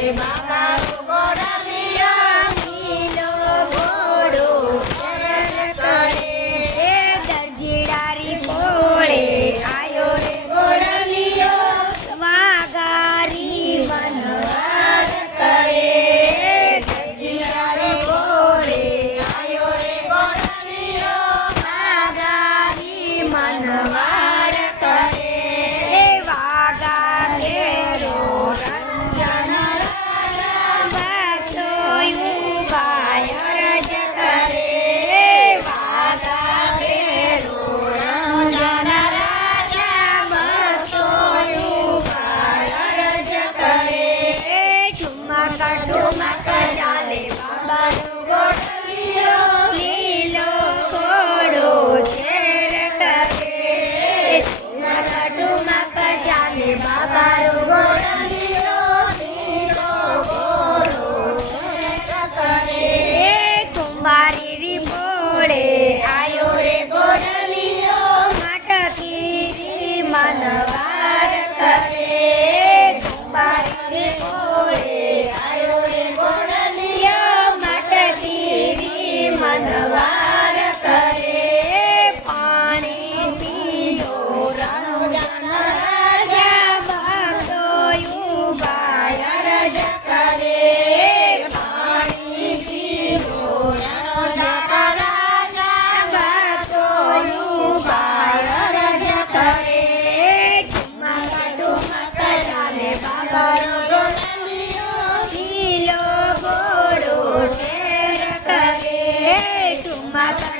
હરે બાબા Anna. Bye.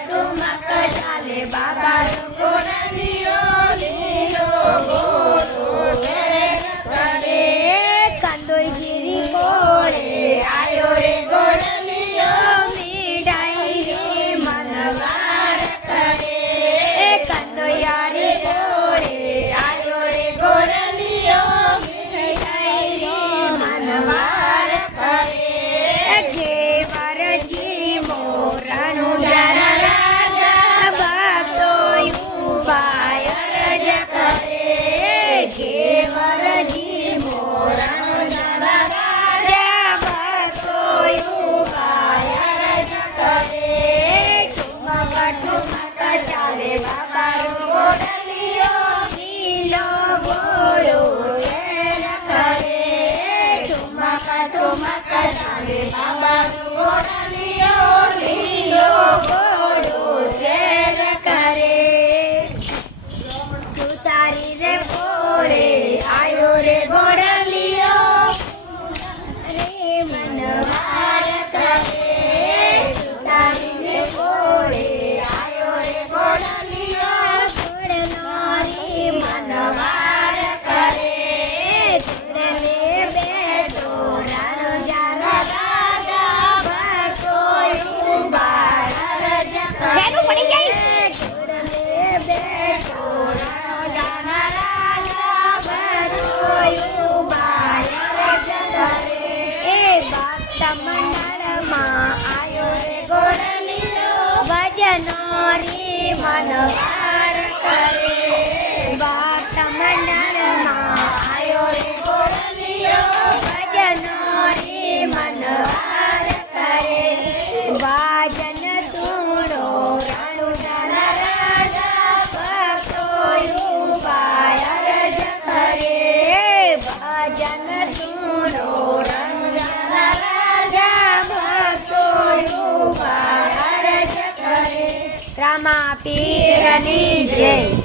મારી મનવાર કરે. રામા પીરની જય